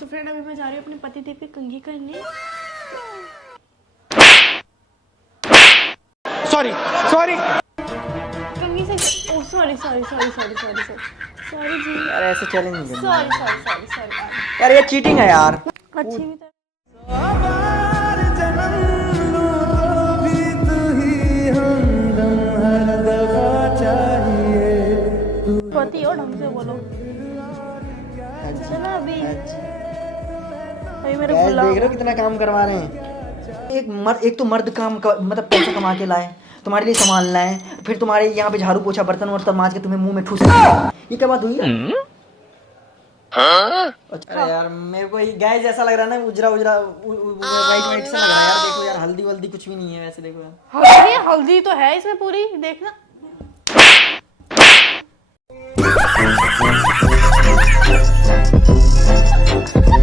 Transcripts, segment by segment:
तो फ्रेंड अभी मैं जा रही हूँ अपने पति देव पे कंघी करने। सॉरी सॉरी कंघी से oh sorry sorry sorry sorry sorry sorry sorry जी यार, ऐसे चैलेंज नहीं करना सॉरी सॉरी सॉरी सॉरी यार, ये चीटिंग है यार। अच्छी भी तरह पति हो ढंग से बोलो। चलो अभी मेरे देख रहे हो कितना काम करवा रहे हैं। एक तो मर्द मतलब पैसा कमा के लाए, तुम्हारे लिए सामान लाए, फिर तुम्हारे यहाँ पे झाड़ू पोछा बर्तन वर्तन मांज के तुम्हें मुंह में ठूस। ये क्या बात हुई है? अरे यार मेरे को गाय जैसा लग रहा है ना, उजरा उजरा वाइट वाइट सा लग रहा है यार। देखो यार, हल्दी वल्दी कुछ भी नहीं है वैसे। देखो यार, हल्दी तो है इसमें पूरी, देखना।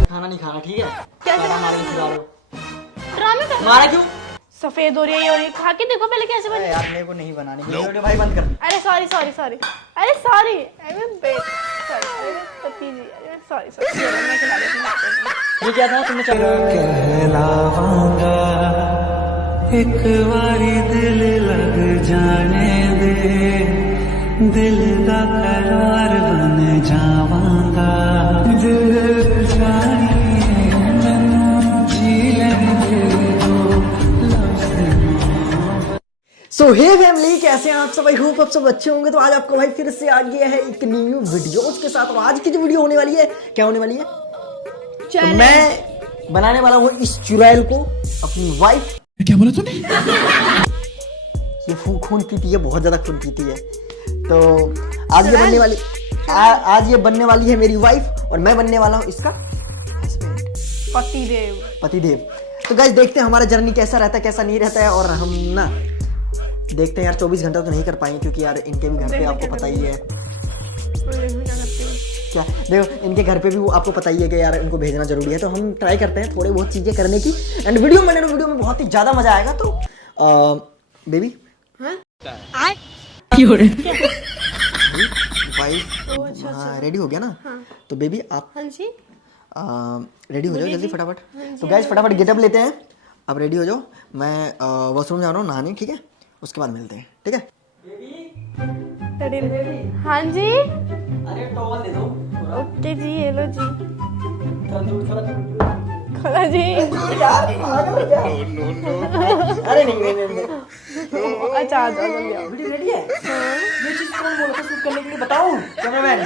खाना नहीं खाना, ठीक है? क्या मार के खिला रहे हो। ड्रामे कर मारा क्यों? सफेद हो रही है, और खा के देखो पहले कैसे बनी। यार मेरे को नहीं बनानी वीडियो, भाई बंद कर। अरे सॉरी सॉरी सॉरी, अरे sorry I mean bet sorry, अरे पति जी, अरे सॉरी सॉरी, मैं खिला देती हूं। ये क्या था तुमने? कहलावांगा एक बारी दिल लग जाने दे, दिल दा करार बन जावांगा, दिल जानिए मैनू जी लेंदे दो लफ्ज़। सो हे फैमिली, कैसे हैं आप सब? आई होप आप सब अच्छे होंगे। तो आज आपको भाई फिर से आ गया है एक न्यू वीडियोस के साथ। और आज की जो वीडियो होने वाली है, क्या होने वाली है? तो मैं बनाने वाला हूँ इस चुड़ैल को अपनी वाइफ। क्या बोला तूने? ये खून पीती है, बहुत ज्यादा खून पीती है। तो आज ये बनने वाली आज ये बनने वाली है मेरी वाइफ, और मैं बनने वाला हूँ इसका पति देव। तो गाइस देखते हैं हमारा जर्नी कैसा रहता है, कैसा नहीं रहता है। और हम ना देखते हैं यार, 24 घंटा तो नहीं कर पाएंगे क्योंकि यार इनके भी घर पे आपको पता ही है क्या। देखो इनके घर पे भी वो आपको पता ही है कि यार इनको भेजना जरूरी है। तो हम ट्राई करते हैं थोड़ी बहुत चीजें करने की। एंड वीडियो में बहुत ही ज्यादा मजा आएगा। तो बेबी वाइफ रेडी हो गया ना? तो बेबी आप रेडी हो जाओ जल्दी फटाफट। तो गाइस फटाफट गेटअप लेते हैं। आप रेडी हो जाओ, मैं वॉशरूम जा रहा हूँ नहाने, ठीक है? उसके बाद मिलते हैं, ठीक है? हाँ जी, अरे टॉवल दे दो। ओके जी, हेलो जी, थोड़ा जी। अरे नहीं अच्छा आ जाओ जल्दी आओ। वीडियो रेडी है? ये चीज कौन बोला था शूट करने के लिए? बताओ कैमरामैन।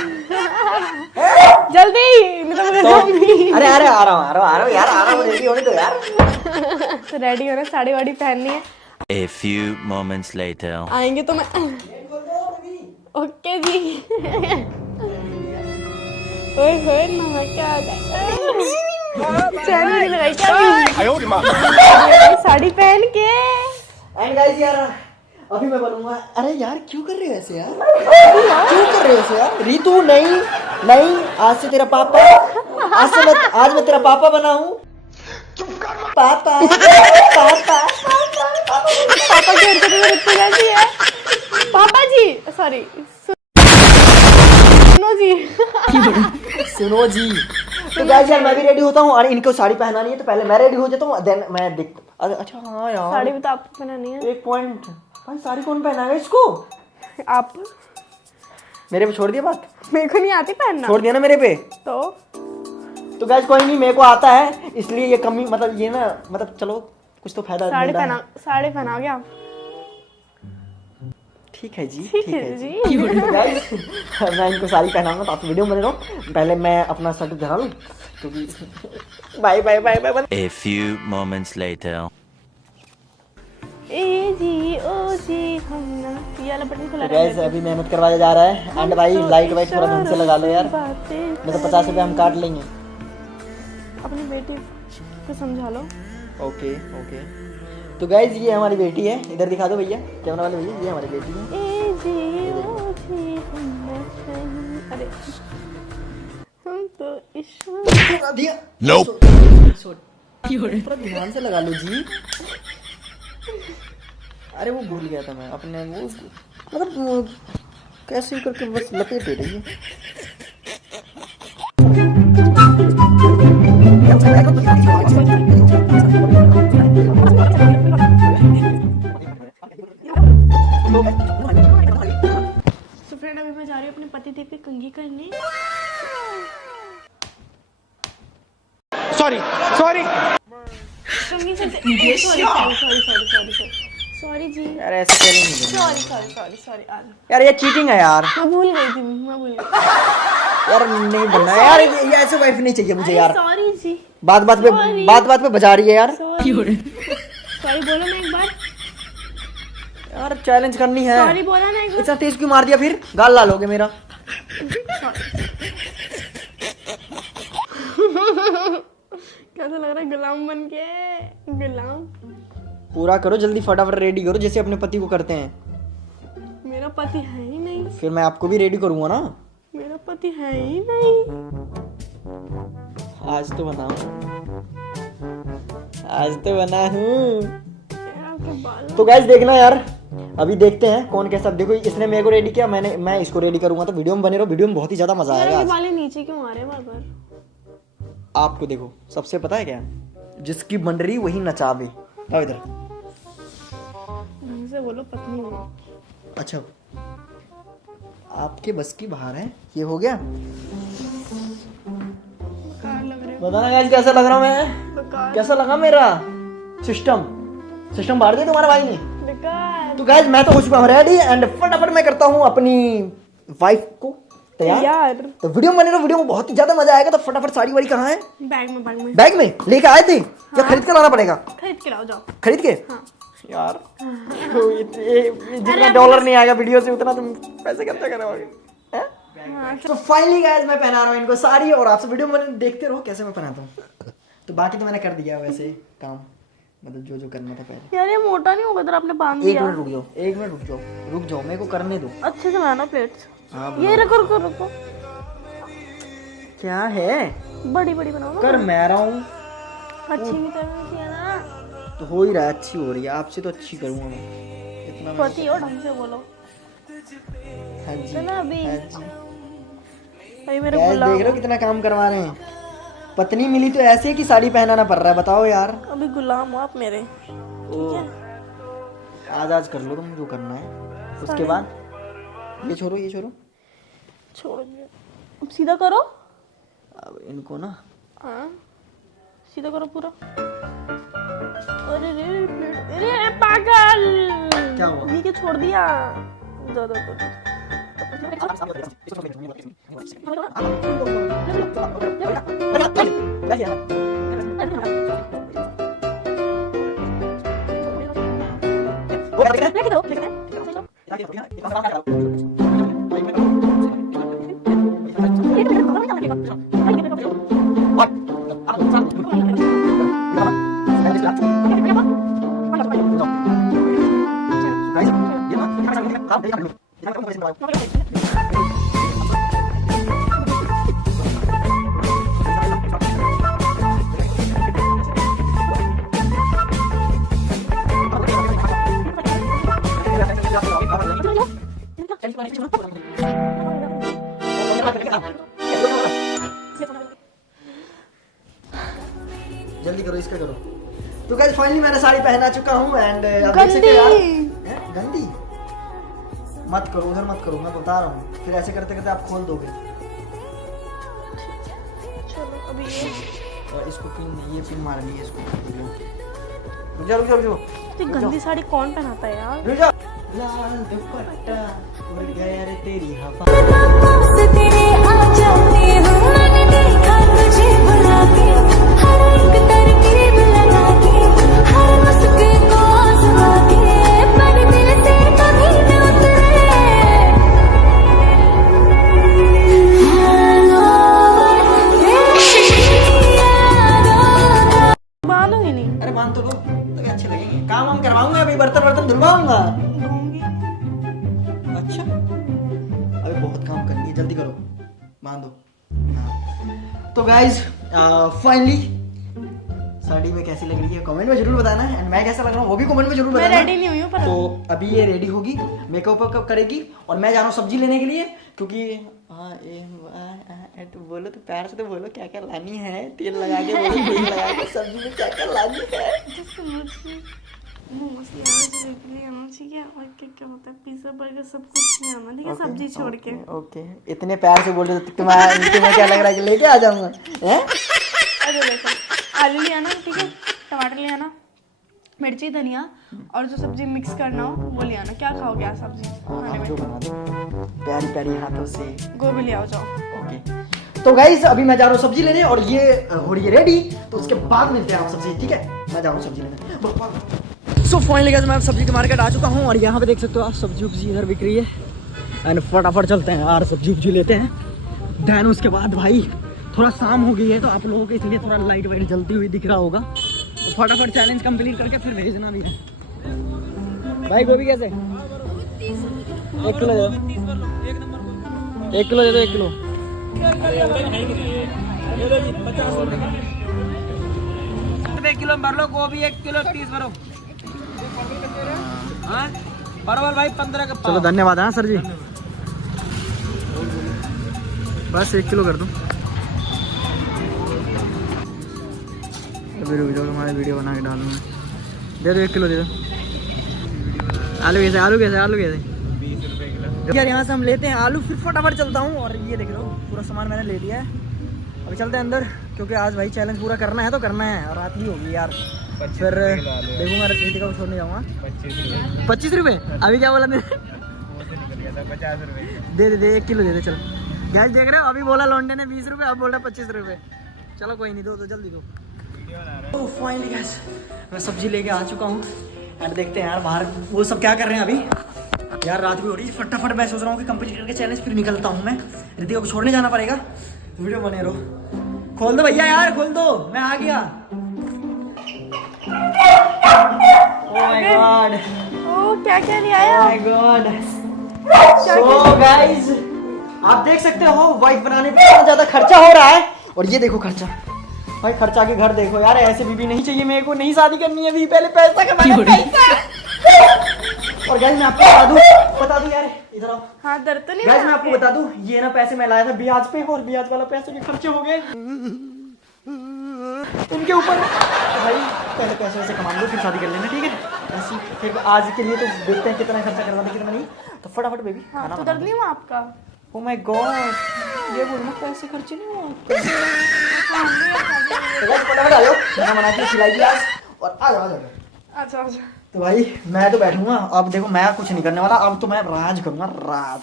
जल्दी नहीं तो मैं जाऊंगी। अरे अरे आ रहा हूँ यार, रेडी होने दो यार। तो रेडी होना, साड़ी वाड़ी पहननी है। A few moments later. आएंगे तो मैं ओके जी। ओए होए नहा के आ गए, चैन नहीं लगाई क्या साड़ी पहन के। एंड गाइस यार अभी मैं बनूंगा। अरे यार क्यों कर रहे हो ऐसे यार? क्यों कर रहे हो ऐसे यार? रीतू नहीं, आज से तेरा पापा, आज मैं तेरा पापा बना हूँ। पापा की हरकत में रुकती रहती है। पापा जी सॉरी, सुनो जी। तो गाइस यार मैं भी रेडी होता हूँ और इनको साड़ी पहनानी है। तो पहले मैं रेडी हो जाता हूँ, देन मैं अच्छा हाँ यार, साड़ी भी तो आपको पहनानी है। एक पॉइंट भाई, साड़ी कौन पहनाएगा इसको? आप मेरे पे छोड़ दिया बात। मेरे को नहीं आती पहनना। छोड़ दिया ना मेरे पे। तो गाइस कोई नहीं, मेरे को आता है इसलिए ये कमी, मतलब ये ना, मतलब चलो कुछ तो फायदा। साड़ी पहनाओगे आप? ठीक है जी, ठीक है जी। तो गाइस मैं इनको साड़ी पहनाऊंगा, तो आप वीडियो में बने रहो। पहले मैं अपना शर्ट धरा लूं क्योंकि bye. A few moments later. ए जी ओ जी हम ना ये वाला बटन खुला गाइस अभी मेहनत करवाया जा रहा है। एंड भाई लाइट वाइट थोड़ा ढंग से लगा लो यार, मतलब 50 रुपये हम काट लेंगे। अपनी बेटी को समझा लो। ओके। तो गाइस ये हमारी बेटी है, इधर दिखा दो भैया, कैमरा वाले भैया, ये हमारी बेटी है। ए जी ओ जी अरे हम तो थोड़ा ध्यान से लगा लो जी। अरे वो भूल गया था मैं अपने, वो मतलब कैसे करके बस लपेट दे रही है। तो फ्रेंड अभी मैं जा रही हूँ अपने पति देव पे कंघी करने। सॉरी सॉरी कंघी करते सॉरी जी, यार ऐसे चलेंगे सॉरी यार, ये चीटिंग है यार। मैं भूल गई। यार नहीं बनना यार, ये ऐसे वाइफ नहीं चाहिए मुझे यार। सॉरी जी, बात बात पे बजा रही है यार। सॉरी बोलो ना एक बार, यार चैलेंज करनी है। सॉरी बोला ना एक बार। इतना तेज क्यों मार दिया, फिर गाल लाल हो गया मेरा। कैसा लग रहा है गुलाम बन के? गुलाम पूरा करो जल्दी, फटाफट रेडी करो जैसे अपने पति को करते हैं। मेरा पति है ही नहीं। फिर मैं आपको भी रेडी करूंगा ना। मेरा पति है ही नहीं। आज तो बना हूँ। आपके बाल तो गाइस देखना यार, अभी देखते हैं कौन कैसा। देखो इसने मेरे को रेडी किया, मैं इसको रेडी करूंगा। तो वीडियो में बने रहो, वीडियो में बहुत ही ज्यादा मजा आएगा मेरे आज। बाल नीचे क्यों आ रहे हैं बार-बार? आपको देखो, सबसे पता है क्या, जिसकी बन रही वही नचावे। आओ इधर। ढंग से बोलो, पत्नी हो। अच्छा, आपके बस की बाहर है। ये हो गया। बेकार लग रहे हो। बताना गाइस कैसा लग रहा हूं मैं, बेकार कैसा लगा मेरा सिस्टम बाहर दिया तुम्हारे भाई ने। बेकार। तो गाइस मैं तो हो चुका हूँ रेडी, एंड फटाफट मैं करता हूँ अपनी वाइफ को तैयार। यार तो वीडियो में बने रहो, वीडियो में बहुत ही ज्यादा मजा आएगा। तो फटाफट साड़ी वाड़ी कहाँ है? बैग में लेके आए थे या खरीद कर लाना पड़ेगा? खरीद के लाओ, जाओ। खरीद के? हाँ। यार तो जितना डॉलर नहीं आएगा वीडियो से उतना तुम पैसे खर्चा करोगे। तो फाइनली गाइस मैं पहना रहा हूँ इनको साड़ी, और आपसे वीडियो में देखते रहो कैसे मैं पहनाता हूँ। तो बाकी तो मैंने कर दिया वैसे काम, मतलब जो करना था पहले। यार ये मोटा नहीं होगा? इधर आपने बांध एक दिया। मिनट रुक जाओ, मेरे को करने दो। अच्छे से बनाना प्लेट्स। हाँ, ये रखो। क्या है? बड़ी बनाओ ना। कर मैं रहा हूँ, अच्छी भी करनी चाहिए ना। तो हो ही रहा है, अच्छी हो रही है। आपसे तो अच्छी करूँगा मैं, इतना मैं- पति हो, ढंग से बोलो। हाँ जी, चलो अभी हाँ जी। अभी मेरे गैस गुलाम देख रहे हो कितना काम करवा रहे हैं। पत्नी मिली तो ऐसे की साड़ी पहनाना पड़ रहा है, बताओ यार। अभी गुलाम हो आप मेरे। ठीक है, आज कर लो तुम जो करना है, उसके बाद ये छोड़ो। छोड़ दिया। अब सीधा करो। अब इनको ना, हाँ सीधा करो पूरा। अरे पागल, क्या हुआ? ये क्या छोड़ दिया? ज्यादा जल्दी करो, इसका करो। तो गाइस फाइनली मैंने साड़ी पहना चुका हूँ, एंड अब देख सकते हो यार। हैं? गंदी मत करो, उधर मत करो, मैं बता रहा हूँ। फिर ऐसे करते करते आप खोल दोगे। चलो अभी ये और इसको ये पिन मारनी है इसको। रुक जाओ। इतनी गंदी साड़ी कौन पहनाता है यार? रुक जाओ। लाल दुपट्टा उड़ गया रे तेरी हवा। तेरे आ जाती हूँ, मैंने देखा तुझे बुला के, हर एक तरकीब लगा के, हर मुस्के को आजमा के, पर दिल से कभी न उतरे। बालों ही नहीं अरे मान तो लो, तभी अच्छे लगेंगे। काम हम करवाऊंगा, अभी बर्तन धुलवाऊंगा। धोऊंगी। अच्छा, अभी बहुत काम करनी है, जल्दी करो, मान दो। हाँ। तो गाइज फाइनली साड़ी में कैसी लग रही है कमेंट में जरूर बताना, एंड मैं कैसा लग रहा हूँ वो भी कमेंट में जरूर मैं बताना। रेडी नहीं हुई हूँ पर तो अभी ये रेडी होगी, मेकअप वेकअप करेगी और मैं जा रहा हूँ सब्जी लेने के लिए, क्योंकि तो बोलो तो प्यार से तो बोलो क्या क्या लानी है, तेल लगा के बोलो, तेल लगा के सब्जी में क्या क्या लानी है। मोमोज ले आना चाहिए और क्या क्या होता है, पिज्जा बर्गर सब कुछ ले आना, ठीक है, सब्जी छोड़ के। ओके इतने प्यार से बोल रहे हो तुम्हें क्या लग रहा है कि लेके आ जाऊंगा हैं? अरे देखो, आलू ले आना, ठीक है, टमाटर ले आना, मिर्ची धनिया और जो सब्जी मिक्स करना हो वो ले आना। क्या खाओगे आज सब्जी खाने जो में? बना दो प्यारी प्यारी हाथों से। गोभी ले आओ, जाओ। ओके तो गाइस अभी मैं जा रहा हूँ सब्जी लेने और ये हो रही है रेडी, तो उसके बाद मिलते हैं आप सब्जी, ठीक है? मैं जा रहा हूँ सब्जी लेने। सो फाइनली गाइस मैं सब्जी के मार्केट आ चुका हूँ और यहाँ पे देख सकते हो आप सब्जी उब्जी इधर बिक रही है, एंड फटाफट चलते हैं यार सब्जी उब्जी लेते हैं। देन उसके बाद भाई थोड़ा शाम हो गई है तो आप लोगों को इसलिए थोड़ा लाइट वाइट जलती हुई दिख रहा होगा, तो फटाफट चैलेंज कंप्लीट करके फिर भेजना भी है। भाई गोभी कैसे? 1 किलो दे दो, 1 किलो दे दो, 1 किलो। 1 किलो भर लो, गोभी 1 किलो 30 भरो। हाँ परवल भाई 15 का चलो धन्यवाद। हाँ सर जी बस 1 किलो कर दूँ। अभी रुक जाओ, तुम्हारे वीडियो बना के डालूंगा। दे दो 1 किलो दे दो। आलू कैसे? आलू कैसे? आलू कैसे? 20 रुपए किलो। यार यहाँ से हम लेते हैं आलू, फिर फटाफट चलता हूँ। और ये देख लो पूरा सामान मैंने ले लिया है, अभी चलते हैं अंदर, क्योंकि आज भाई चैलेंज पूरा करना है तो करना है, और रात भी होगी यार। फिर देखूंगा रितिका को छोड़ने जाऊँगा। 25 रुपये? अभी क्या बोला मैंने? 50 रुपए। दे दे दे 1 किलो दे दे। चलो गैस देख रहे हो, अभी बोला लौंडे ने 20 रुपये, अब बोल रहा 25 रुपये। चलो कोई नहीं, दो तो जल्दी दो। तो फाइनली गैस मैं सब्जी लेके आ चुका हूँ, एंड देखते हैं यार बाहर वो सब क्या कर रहे हैं अभी। यार रात भी हो रही है, फटाफट मैं सोच रहा हूँ कि कंप्लीट करके चैलेंज फिर निकलता हूँ। मैं रितिका को छोड़ने जाना पड़ेगा, वीडियो बने रहो। खोल दो भैया यार, खोल दो, मैं आ गया। ओह माय गॉड, ओ क्या क्या ले आया? Oh my God. So guys आप देख सकते हो वाइफ बनाने पे कितना ज्यादा खर्चा हो रहा है, और ये देखो खर्चा भाई, खर्चा के घर देखो यार। ऐसे बीबी नहीं चाहिए मेरे को, नहीं शादी करनी है अभी, पहले पैसा कमाना, पैसा। और गाइस मैं आपको बता दूं यार, इधर आओ। हाँ दर्द तो नहीं गाइस हो मैं रहा आपको है? बता दूं, ये ना पैसे मैं लाया था ब्याज पे, और ब्याज वाला पैसे के खर्चे हो गए इनके ऊपर। भाई पहले पैसे वैसे कमा लो फिर शादी कर लेना, ठीक है? ऐसी फिर आज के लिए तो देखते हैं कितना खर्चा करवाते कितना नहीं। तो फटाफट बेबी हाँ, खाना तो बना दर्द नहीं हुआ आपका? ओ माय गॉड, ये बोल मैं पैसे खर्चे नहीं हुआ। तो गाइस फटाफट आ जाओ, खाना बना के खिलाई दी आज, और आ जाओ। अच्छा अच्छा। तो भाई मैं तो बैठूंगा, अब देखो मैं कुछ नहीं करने वाला, अब तो मैं राज करूंगा, राज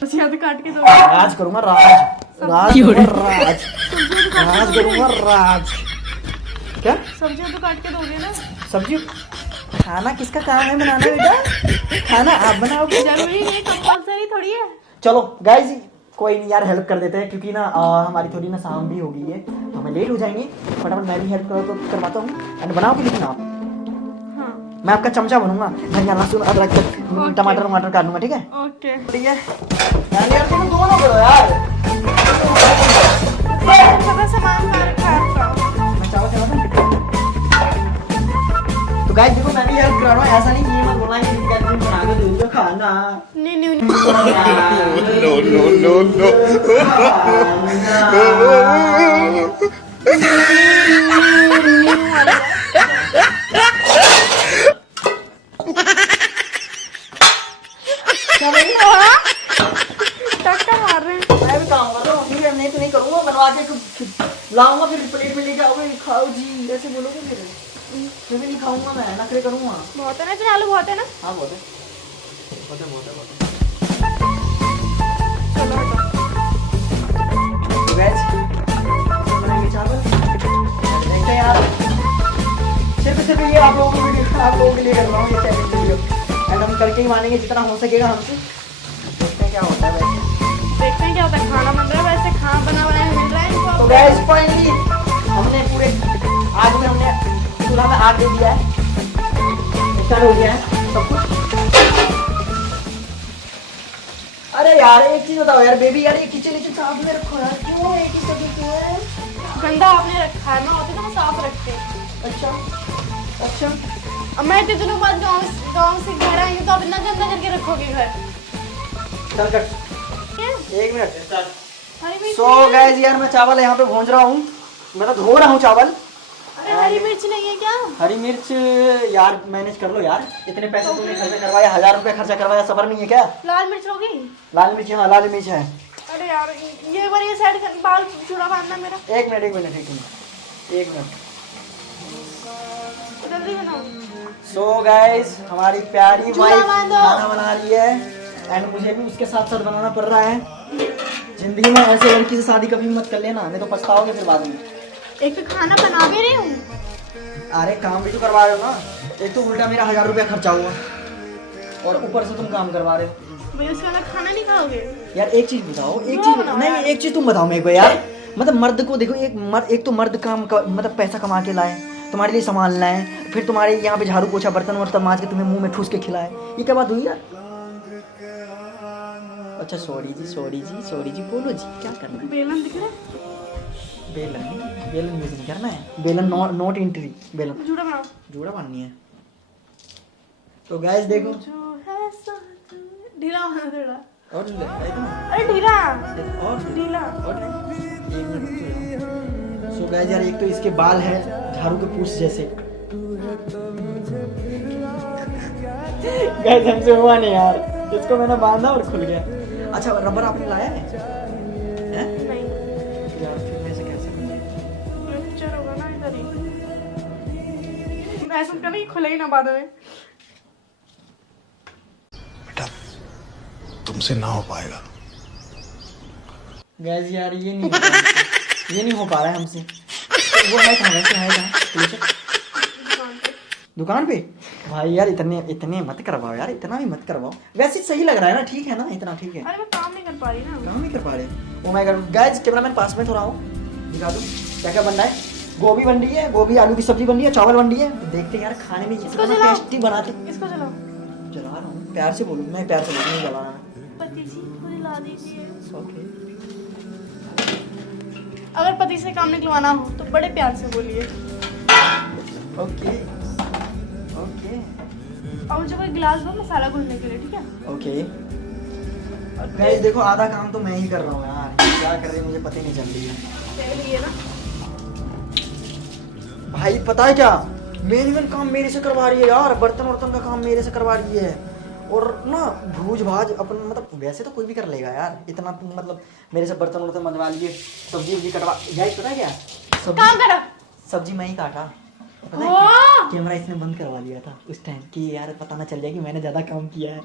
तो काट के दो। राज करूंगा, राज करूंगा, राज करूंगा, राज। क्या सब्जियां तो काट के दोगे ना? सब्जी खाना किसका काम है बनाना बेटा? खाना आप बनाओगे। जरूरी नहीं, कंपल्सरी थोड़ी है। चलो गाइस कोई नहीं यार, हेल्प कर देते हैं, क्योंकि ना हमारी थोड़ी ना शाम भी हो गई है तो हमें लेट हो जाएंगे। फटाफट मैं भी हेल्प करवाता हूँ, एंड बनाओगे लेकिन आप। हाँ मैं आपका चमचा बनूंगा, धनिया लहसुन अदरक टमाटर वमाटर काट दूंगा, ठीक है? ओके ठीक है यार तुम दोनों करो यार। थोड़ा सामान मार खा मैं चावल चला था। तो गाइस देखो मैं भी हेल्प करा रहा हूँ, ऐसा नहीं ये मत बोलना कि तुम बना के दे दो खाना। नहीं नहीं टक्का मार रहे हैं। मैं भी काम कर रहा हूँ, ठीक है? नहीं तो नहीं करूँगा, बनवा के लाऊंगा फिर प्लेट में लेके आओगे, खाओ जी ऐसे बोलोगे फिर भी नहीं खाऊंगा, मैं नखरे करूँगा। बहुत है ना इतने आलू, बहुत है ना? हाँ बहुत है। चलो हटो। तो guys, बनाएंगे चावल, देखते हैं यार। सिर्फ ये आप लोगों के लिए कर रहा हूँ ये चैलेंज वीडियो, एंड हम करके ही मानेंगे जितना हो सकेगा हमसे। देखते हैं क्या होता है वैसे। देखते हैं क्या होता है। खाना बन रहा है वैसे, खाना बना मिल रहा है इनको। तो गैस फाइनली हमने पूरे आग में हमने चूल्हा में आग दे दिया है, स्टार्ट हो गया है सब कुछ। अरे यार एक चीज बताओ यार बेबी, यार ये किचन साफ में रखो यार, क्यों एक ही जगह क्यों है? गंदा आपने रखा है, मैं होती तो मैं साफ रखती। अच्छा अच्छा। अब मैं इतने दिनों बाद गाँव से घर आएंगे तो आप इतना गंदा करके रखोगे घर। चल कट, क्या? 1 मिनट। हरी मिर्च सो नहीं है? गाइस यार मैं चावल यहाँ पे भूंज रहा हूँ, मैं तो धो रहा हूँ चावल। अरे हरी मिर्च नहीं है क्या? हरी मिर्च यार मैनेज कर लो यार, इतने पैसे तुमने खर्चा करवाया, 1000 रुपए खर्चा करवाया, सबर नहीं है क्या? लाल मिर्च होगी? लाल मिर्च, हाँ लाल मिर्च है। अरे यार ये बार ये साइड बाल चूड़ा बांधना मेरा। 1 मिनट 1 मिनट 1 मिनट 1 मिनट। तो जल्दी बनाओ। सो गाइस हमारी प्यारी चूड़ा वाइफ बांधो। खाना बना रही है एंड मुझे भी उसके साथ साथ बनाना पड़ रहा है। जिंदगी में ऐसे लड़की से शादी कभी मत कर लेना, नहीं तो पछताओगे फिर बाद में। एक तो खाना बना भी रही हूँ। अरे काम भी तो करवा रहे हो ना, एक तो उल्टा मेरा 1000 रुपया खर्चा हुआ और ऊपर से तुम काम करवा रहे हो। भाई उसके बाद खाना नहीं खाओगे? यार एक चीज बताओ, एक हाँ, चीज बताओ नहीं यार। एक चीज तुम बताओ मेरे को यार, मतलब मर्द को देखो, एक तो मर्द मतलब पैसा कमा के लाए, तुम्हारे लिए सामान लाए, फिर तुम्हारे यहाँ पे झाड़ू पोछा बर्तन वर्तन माज के तुम्हें मुंह में ठूस के खिलाए, ये क्या बात हुई यार? अच्छा सॉरी जी बोलो जी, क्या करना है? बेलन दिख रहा है? बेलन यूज नहीं करना है, बेलन नॉट एंट्री, बेलन जूड़ा बनाओ। जोड़ा बांधनी है। तो गाइस देखो जो है साथ ढीला होना थोड़ा। और इतना अरे ढीला और ढीला। और एक मिनट। सो गाइस यार एक तो इसके बाल है झाड़ू के पूछ जैसे। गाइस हमसे हुआ नहीं यार, इसको मैंने बांधा और खुल गया। अच्छा रबर आपने लाया है? हैं? नहीं यार फिर मैं ऐसे कैसे करूं? पिक्चर होगा ना इधर ही। ऐसा करना कि खुले ही ना बाद में। तुमसे ना हो पाएगा। गाइस यार ये नहीं हो पा रहा है हमसे। वो है कहाँ, वैसे है कहाँ? दुकान पे? भाई यार इतने मत करवाओ यार, इतना भी मत करवाओ। वैसे सही लग रहा है ना, ठीक है ना, इतना ठीक है। अरे मैं काम नहीं कर पा रही ना। काम नहीं कर पा रहे। Oh my god guys cameraman पास में थोड़ा आओ, दिखा दो क्या क्या बन रहा है। गोभी बन रही है, गोभी आलू की सब्जी बन रही है, चावल बन रही है। देखते हैं यार खाने में इसको कितना जलाओ। टेस्टी बनाते। इसको चलाओ। जला रहा हूँ, प्यार से बोलो, मैं प्यार से बोलूँ, नहीं जला रहा मैं। पति जी मुझे ला दीजिए। ओके अगर पति से काम निकलवाना हो तो बड़े प्यार से बोलिए। ओके ओके और मुझे कोई गिलास दो मसाला घुलने के लिए, ठीक है? ओके। गाइस देखो आधा काम तो मैं ही कर रहा हूँ यार, क्या कर रही हूँ मुझे पता ही नहीं चल रही है। तेल ये ना। भाई पता है क्या, मेन काम मेरे से करवा रही है यार, बर्तन वर्तन का काम मेरे से करवा रही है। और ना भूज भाज अपन मतलब वैसे तो कोई भी कर लेगा यार, इतना मतलब मेरे से बर्तन वर्तन मंगवा लिए, सब्जी वब्जी कटवा। गाइस पता है क्या, काम करो। सब्जी मैं ही काटा, पता है वाह! कैमरा इसने बंद करवा लिया था उस टाइम कि यार पता ना चल जाए कि मैंने ज्यादा काम किया है।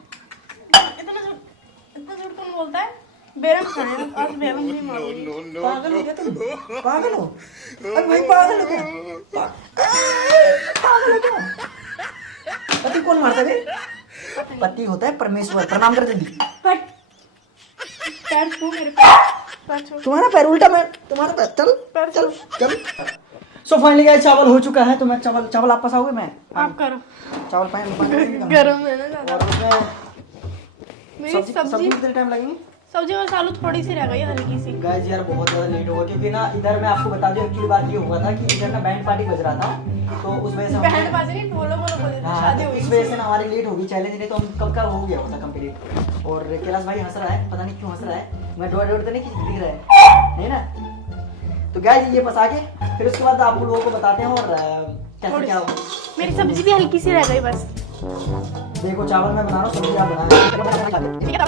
इतना झूठ कौन बोलता है? बेरम खाए आज बेरम नहीं मारूंगी। पागल हो क्या तुम? पागल हो? अरे भाई पागल हो क्या? पागल हो क्या? पति कौन मारता है बे? पति होता है परमेश्वर, प्रणाम कर जल्दी। पैर छू मेरे पैर छू। तुम्हारा पैर उल्टा, मैं तुम्हारा पैर, चल पैर चल चल। सो फाइनली गाइस चावल हो चुका है, तो मैं चावल आप पास आओगे? मैं आप करो। चावल पानी गरम है ना ज्यादा। और उसमें मेरी सब्जी सब्जी कितने टाइम लगेंगे? सब्जी और आलू थोड़ी सी रह गई है, हल्की सी। गाइस यार बहुत ज़्यादा लेट हो गया क्योंकि ना इधर मैं आपको बता दूं एक्चुअली बात ये हुआ था कि इधर ना बैंड पार्टी बज रहा था, तो उस वजह से बैंड बाजे नहीं, बोलो बोलो बोलो शादी हुई। इस वजह से ना हमारी लेट होगी चैलेंज, नहीं तो हम कब का हो गया होता कंप्लीट। और कैलाश भाई हंस रहा है, पता नहीं क्यों हंस रहा है, मैं डोर तो नहीं खींच दिख रहा है नहीं ना। तो गाइस ये बसा के फिर उसके बाद आप लोगों को बताते हैं और कैसे क्या होगा। मेरी सब्जी भी हल्की सी रह गई बस। देखो चावल मैं बना रहा हूँ, सब्जी आप बना ठीक है,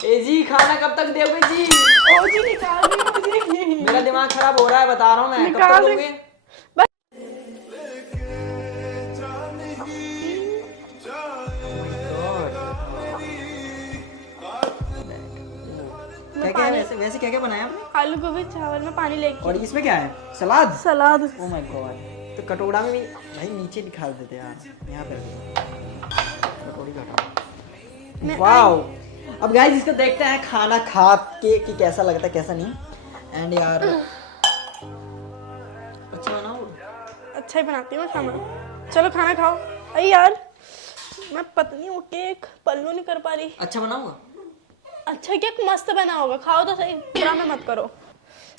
ए जी खाना कब तक दोगे जी? ओ जी निकाल दीजिए। मेरा दिमाग खराब हो रहा है, बता रहा हूँ मैं, कब निकाल तक दे। दोगे? क्या क्या है वैसे क्या क्या बनाया आपने? आलू गोभी चावल में पानी लेके। और इसमें क्या है? सलाद? सलाद। ओ माय गॉड तो कटोरा में भी भाई नीचे दिखा देते यार, यहाँ पे कटोरी का। वाओ। अब गाइस इसको देखते हैं खाना खा के कि कैसा लगता है कैसा नहीं। एंड यार अच्छा बनाओ। अच्छा ही बनाती हूँ खाना। चलो खाना खाओ। अरे यार मैं पतली हूँ, केक पल्लू नहीं कर पा रही। अच्छा बनाऊंगा। अच्छा केक मस्त बना होगा, खाओ तो सही, पूरा में मत करो।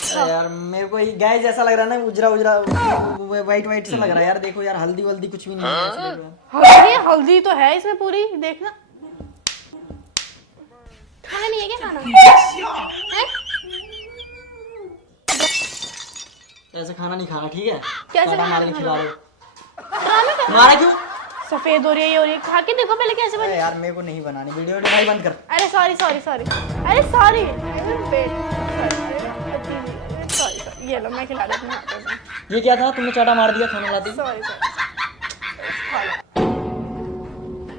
यार मेरे को गाइस ऐसा लग रहा है ना, उजरा उजरा वाइट वाइट सा लग रहा है यार। देखो यार हल्दी वल्दी कुछ भी नहीं है, ऐसे लग रहा है। हल्दी हल्दी तो है इसमें पूरी, देखना। खाना नहीं है क्या? खाना है? ऐसे खाना नहीं खाना, ठीक है? कैसे चाटा खाना मार के नहीं खिला रहे हो। ड्रामे कर। मारा क्यों? सफेद हो रही है, ये हो रही है, खा के देखो पहले कैसे बनी। अरे यार मेरे को नहीं बनानी वीडियो, भाई बंद कर। अरे सॉरी सॉरी सॉरी, अरे सॉरी सॉरी, ये लो मैं खिला देती हूँ। ये क्या था, तुमने चाटा मार दिया खाना लाते ही? सॉरी सॉरी,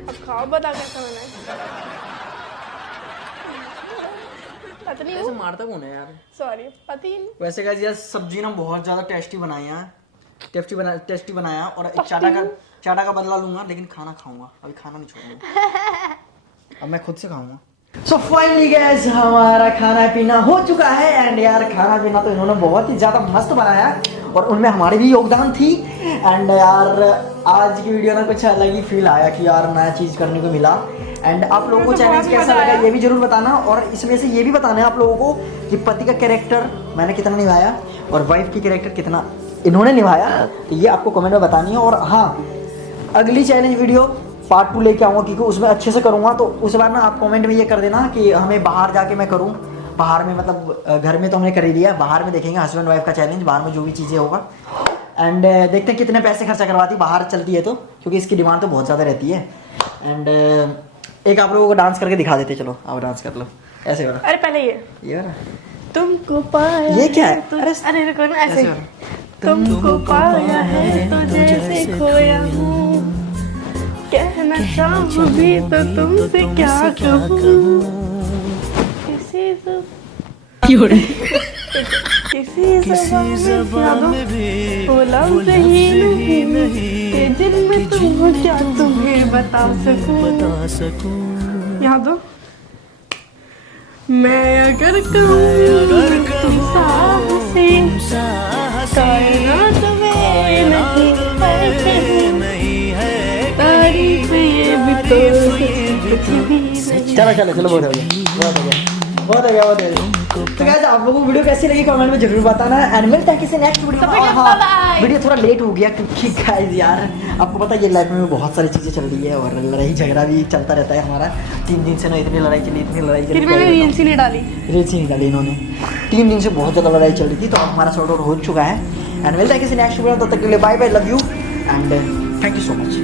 अब खाओ, बता कैसा बना है। पतली ऐसे हूँ, मारता कौन है यार? सॉरी पति। वैसे गाइस यार सब्जी ना बहुत ज्यादा टेस्टी बनाई है, टेस्टी बनाया। और एक चाटा का बदला लूंगा, लेकिन खाना खाऊंगा, अभी खाना नहीं छोड़ूंगा। अब मैं खुद से खाऊंगा। सो फाइनली गाइस हमारा खाना पीना हो चुका है। एंड यार खाना पीना तो इन्होंने बहुत ही ज्यादा मस्त बनाया और उनमें हमारी भी योगदान थी। एंड यार आज की वीडियो में कुछ अलग ही फील आया कि यार नया चीज करने को मिला। एंड आप लोगों को चैलेंज कैसा लगा ये भी जरूर बताना, और इसमें से ये भी बताना है आप लोगों को कि पति का कैरेक्टर मैंने कितना निभाया और वाइफ की कैरेक्टर कितना इन्होंने निभाया, तो ये आपको कमेंट में बतानी है। और हाँ, अगली चैलेंज वीडियो पार्ट 2 लेके आऊँगा, क्योंकि उसमें अच्छे से करूँगा। तो उस बार ना आप कमेंट में ये कर देना कि हमें बाहर जाके मैं करूँ, बाहर में मतलब घर में तो हमने कर ही दिया, बाहर में देखेंगे हस्बैंड वाइफ का चैलेंज, बाहर में जो भी चीज़ें होगा। एंड देखते हैं कितने पैसे खर्चा करवाती बाहर चलती है तो, क्योंकि इसकी डिमांड तो बहुत ज़्यादा रहती है। एंड एक आप लोगों को डांस करके दिखा देते, चलो आप डांस कर लो, ऐसे करो। अरे पहले ये वाला तुमको पाया ये क्या है? अरे रुको ना, ऐसे ऐसे करो। तुमको पाया है तो जैसे खोया हूँ, कहना चाहूँगी तो तुमसे क्या कहूँ, किसी ज़बान में भी वो लफ्ज़ ही नहीं कि जिनमें तुम हो क्या तुम्हें बता सकूं। यहाँ तो मैं अगर कहूँ तुम साहसी, कायनात में नहीं है तारीफ, ये भी तो कुछ भी नहीं। चलो बहुत हो गया। तो गाइस आप लोगों को वीडियो कैसी लगी कमेंट में जरूर बताना। एंड मिलते हैं किसी नेक्स्ट वीडियो में। और हाँ, वीडियो थोड़ा लेट हो गया क्योंकि गाइस यार आपको पता है ये लाइफ में बहुत सारी चीज़ें चल रही है और लड़ाई झगड़ा भी चलता रहता है हमारा। 3 दिन से ना इतनी लड़ाई चली फिर मैंने रील्स ही नहीं डाली इन्होंने। 3 दिन से बहुत ज़्यादा लड़ाई चल रही थी, तो अब हमारा सॉर्ट आउट हो चुका है। एंड मिलता है किसी नेक्स्ट वीडियो में, तब तक के लिए bye bye, love you and thank you so much.